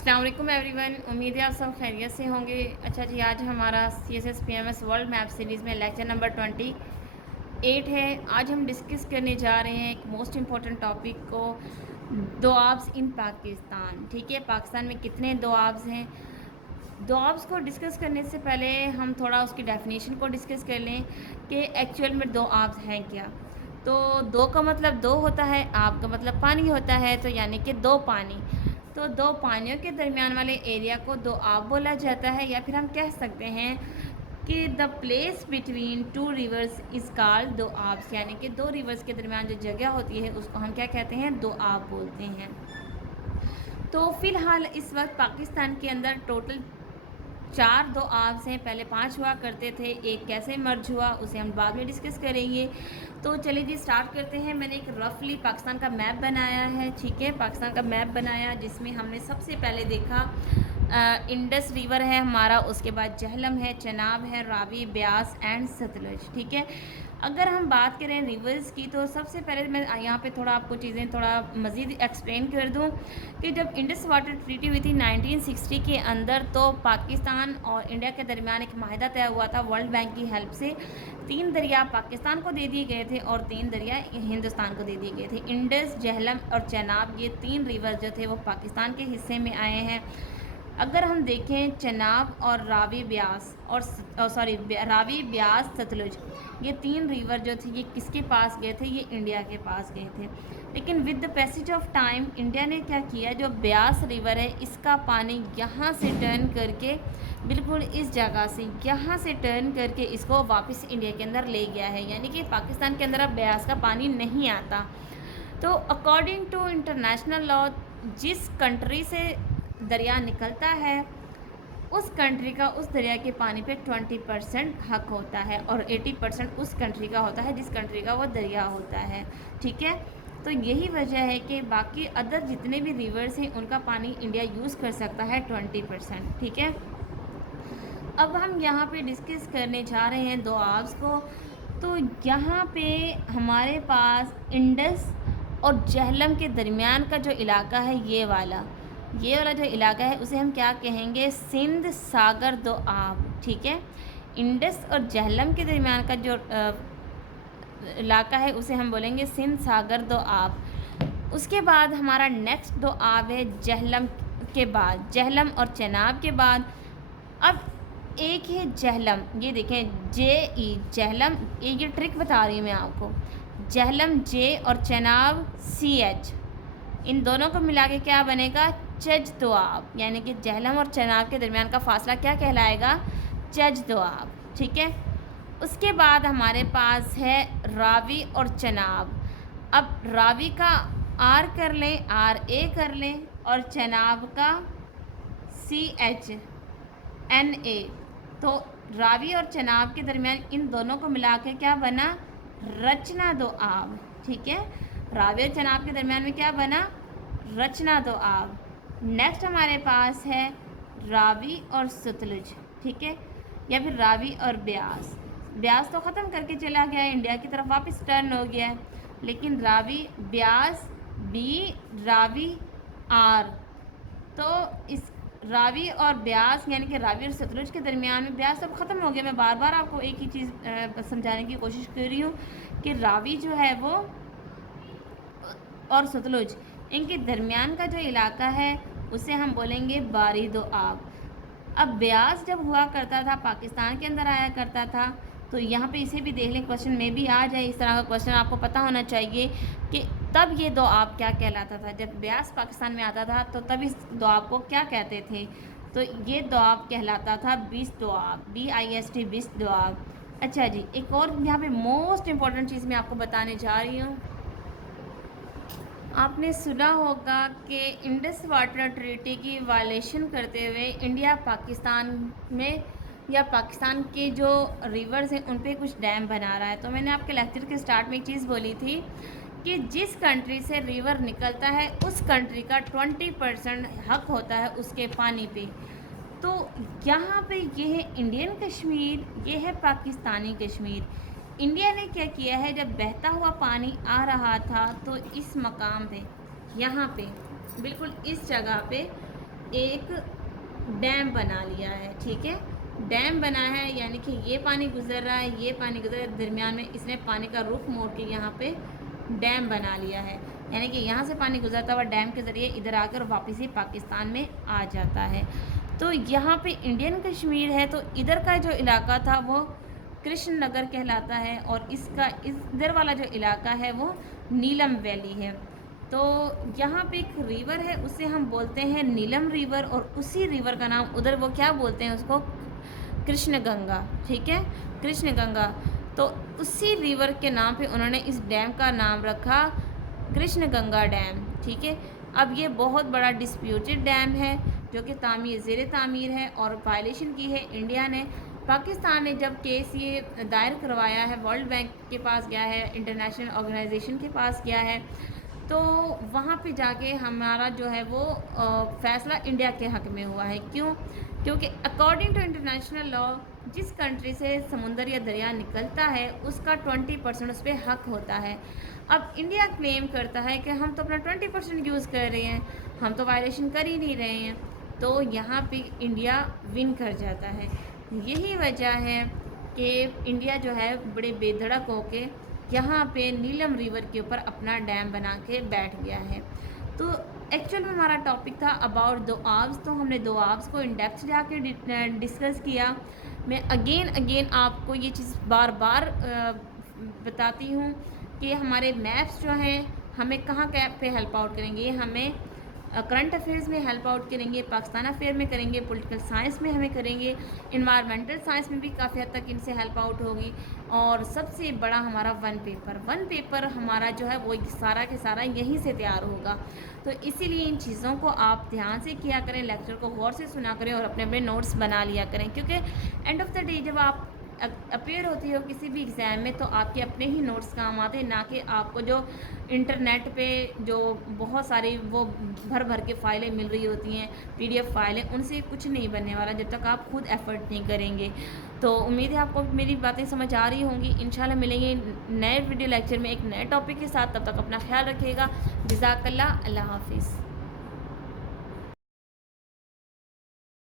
अस्सलाम वालेकुम एवरीवन। उम्मीद है आप सब खैरियत से होंगे। अच्छा जी, आज हमारा CSS PMS world map series में लेक्चर नंबर 28 है। आज हम डिस्कस करने जा रहे हैं एक मोस्ट इम्पॉर्टेंट टॉपिक को, दोआब्स इन पाकिस्तान। ठीक है, पाकिस्तान में कितने दोआब्स हैं। दोआब्स को डिस्कस करने से पहले हम थोड़ा उसकी डेफिनेशन को डिस्कस कर लें कि एक्चुअल में दोआब्स हैं क्या। तो दो का मतलब दो होता है, आब का मतलब पानी होता है, तो यानी कि दो पानी। तो दो पानियों के दरमियान वाले एरिया को दो आब बोला जाता है, या फिर हम कह सकते हैं कि the place between two reverse is called दो आब्स, यानी कि दो रिवर्स के दरमियान जो जगह होती है उसको हम क्या कहते हैं, दो आब बोलते हैं। तो फ़िलहाल इस वक्त पाकिस्तान के अंदर टोटल 4 दो आब्स हैं। पहले 5 हुआ करते थे, एक कैसे मर्ज हुआ उसे हम बाद में डिस्कस करेंगे। तो चलिए जी, स्टार्ट करते हैं। मैंने एक रफली पाकिस्तान का मैप बनाया है। ठीक है, पाकिस्तान का मैप बनाया जिसमें हमने सबसे पहले देखा इंडस रिवर है हमारा, उसके बाद जहलम है, चनाब है, रावी, ब्यास एंड सतलुज। ठीक है, अगर हम बात करें रिवर्स की तो सबसे पहले मैं यहाँ पे थोड़ा आपको चीज़ें थोड़ा मज़ीद एक्सप्लेन कर दूँ कि जब इंडस वाटर ट्रीटी हुई थी 1960 के अंदर, तो पाकिस्तान और इंडिया के दरमियान एक माहिदा तय हुआ था वर्ल्ड बैंक की हेल्प से। 3 दरिया पाकिस्तान को दे दिए गए थे और 3 दरिया हिंदुस्तान को दे दिए गए थे। इंडस, जहलम और चनाब, ये 3 रिवर जो थे वो पाकिस्तान के हिस्से में आए हैं। अगर हम देखें चनाब और रावी ब्यास और रावी, ब्यास, सतलुज, ये 3 रिवर जो थे ये किसके पास गए थे, ये इंडिया के पास गए थे। लेकिन with the passage of time India ने क्या किया, जो ब्यास रिवर है इसका पानी यहाँ से टर्न करके बिल्कुल इस जगह से यहाँ से टर्न करके इसको वापस इंडिया के अंदर ले गया है, यानी कि पाकिस्तान के अंदर अब ब्यास का पानी नहीं आता। तो अकॉर्डिंग टू इंटरनेशनल लॉ, जिस कंट्री से दरिया निकलता है उस कंट्री का उस दरिया के पानी पे 20% हक होता है और 80% उस कंट्री का होता है जिस कंट्री का वो दरिया होता है। ठीक है, तो यही वजह है कि बाकी अदर जितने भी रिवर्स हैं उनका पानी इंडिया यूज़ कर सकता है 20%। ठीक है, अब हम यहाँ पे डिस्कस करने जा रहे हैं दो आब्स को। तो यहाँ पे हमारे पास इंडस और जहलम के दरमियान का जो इलाका है ये वाला जो इलाका है उसे हम क्या कहेंगे, सिंध सागर दो आब। ठीक है, इंडस और जहलम के दरमियान का जो इलाका है उसे हम बोलेंगे सिंध सागर दो आब। उसके बाद हमारा नेक्स्ट दो आब है जहलम के बाद, जहलम और चनाब के बाद अब एक है जहलम। ये देखें JE जहलम, ये ट्रिक बता रही हूँ मैं आपको। जहलम J और चनाब CH, इन दोनों को मिला के क्या बनेगा, चज दोआब, यानी कि जहलम और चनाब के दरमियान का फासला क्या कहलाएगा, चज दोआब। ठीक है, उसके बाद हमारे पास है रावी और चनाब। अब रावी का R कर लें, RA कर लें, और चनाब का CHNA। तो रावी और चनाब के दरमियान इन दोनों को मिला के क्या बना, रचना दो आब। ठीक है, रावी और चनाब के दरमियान में क्या बना, रचना दो आब। नेक्स्ट हमारे पास है रावी और सतलुज। ठीक है, या फिर रावी और ब्यास। ब्यास तो ख़त्म करके चला गया है, इंडिया की तरफ वापस टर्न हो गया है, लेकिन रावी, ब्यास B, रावी R। तो इस रावी और ब्यास यानी कि रावी और सतलुज के दरमियान में, ब्यास अब ख़त्म हो गया। मैं बार बार आपको एक ही चीज़ समझाने की कोशिश कर रही हूँ कि रावी जो है वो और सतलुज, इनके दरमियान का जो इलाका है उसे हम बोलेंगे बारी दो आब। अब ब्यास जब हुआ करता था पाकिस्तान के अंदर आया करता था, तो यहाँ पे इसे भी देख लें, क्वेश्चन में भी आ जाए इस तरह का क्वेश्चन, आपको पता होना चाहिए कि तब ये दो आब क्या कहलाता था। जब ब्यास पाकिस्तान में आता था तो तब इस दो आब को क्या कहते थे, तो ये दो आब कहलाता था बिस दो आब, BIST, बिस दो आब। अच्छा जी, एक और यहाँ पे मोस्ट इम्पॉर्टेंट चीज़ मैं आपको बताने जा रही हूँ। आपने सुना होगा कि इंडस वाटर ट्रीटी की वायलेशन करते हुए इंडिया पाकिस्तान में या पाकिस्तान के जो रिवर्स हैं उन पे कुछ डैम बना रहा है। तो मैंने आपके लेक्चर के स्टार्ट में एक चीज़ बोली थी कि जिस कंट्री से रिवर निकलता है उस कंट्री का 20% हक होता है उसके पानी पे। तो यहाँ पे ये है इंडियन कश्मीर, ये है पाकिस्तानी कश्मीर। इंडिया ने क्या किया है, जब बहता हुआ पानी आ रहा था तो इस मकाम पे, यहाँ पे बिल्कुल इस जगह पे एक डैम बना लिया है, ठीक है। डैम बना है यानी कि ये पानी गुजर रहा है, ये पानी गुजर रहा है, दरमियान में इसने पानी का रुख मोड़ के यहाँ पे डैम बना लिया है, यानी कि यहाँ से पानी गुजरता हुआ डैम के ज़रिए इधर आकर वापस ही पाकिस्तान में आ जाता है। तो यहाँ पे इंडियन कश्मीर है, तो इधर का जो इलाका था वो कृष्ण नगर कहलाता है, और इसका इधर वाला जो इलाका है वो नीलम वैली है। तो यहाँ पे एक रिवर है, उसे हम बोलते हैं नीलम रिवर, और उसी रिवर का नाम उधर वो क्या बोलते हैं उसको, कृष्ण गंगा, ठीक है, कृष्ण गंगा। तो उसी रिवर के नाम पे उन्होंने इस डैम का नाम रखा कृष्ण गंगा डैम, ठीक है। अब ये बहुत बड़ा डिस्प्यूटेड डैम है जो कि ज़ेर तामीर है, और वायलेशन की है इंडिया ने। पाकिस्तान ने जब केस ये दायर करवाया है, वर्ल्ड बैंक के पास गया है, इंटरनेशनल ऑर्गेनाइजेशन के पास गया है, तो वहाँ पे जाके हमारा जो है वो फ़ैसला इंडिया के हक़ में हुआ है। क्यों? क्योंकि अकॉर्डिंग टू इंटरनेशनल लॉ जिस कंट्री से समुंदर या दरिया निकलता है उसका 20% उस पर हक़ होता है। अब इंडिया क्लेम करता है कि हम तो अपना 20% यूज़ कर रहे हैं, हम तो वायलेशन कर ही नहीं रहे हैं, तो यहाँ पे इंडिया विन कर जाता है। यही वजह है कि इंडिया जो है बड़े बेधड़क होके यहाँ पे नीलम रिवर के ऊपर अपना डैम बना के बैठ गया है। तो एक्चुअल में हमारा टॉपिक था अबाउट दोआब्स, तो हमने दोआब्स को इन डेप्थ जाके डिस्कस किया। मैं अगेन आपको ये चीज़ बार बार बताती हूँ कि हमारे मैप्स जो हैं हमें कहाँ पे हेल्प आउट करेंगे। ये हमें करंट अफेयर्स में हेल्प आउट करेंगे, पाकिस्तान अफेयर में करेंगे, पॉलिटिकल साइंस में हमें करेंगे, इन्वायरमेंटल साइंस में भी काफ़ी हद तक इनसे हेल्प आउट होगी। और सबसे बड़ा हमारा वन पेपर हमारा जो है वो सारा के सारा यहीं से तैयार होगा। तो इसीलिए इन चीज़ों को आप ध्यान से किया करें, लेक्चर को गौर से सुना करें और अपने अपने नोट्स बना लिया करें, क्योंकि एंड ऑफ द डे जब आप अपेयर होती हो किसी भी एग्ज़ाम में तो आपके अपने ही नोट्स काम आते हैं, ना कि आपको जो इंटरनेट पे जो बहुत सारी वो भर के फ़ाइलें मिल रही होती हैं, PDF फाइलें, उनसे कुछ नहीं बनने वाला जब तक आप खुद एफ़र्ट नहीं करेंगे। तो उम्मीद है आपको मेरी बातें समझ आ रही होंगी। इंशाल्लाह मिलेंगे नए वीडियो लेक्चर में एक नए टॉपिक के साथ। तब तक अपना ख्याल रखिएगा। जज़ाकल्लाह, अल्लाह हाफ़िज़।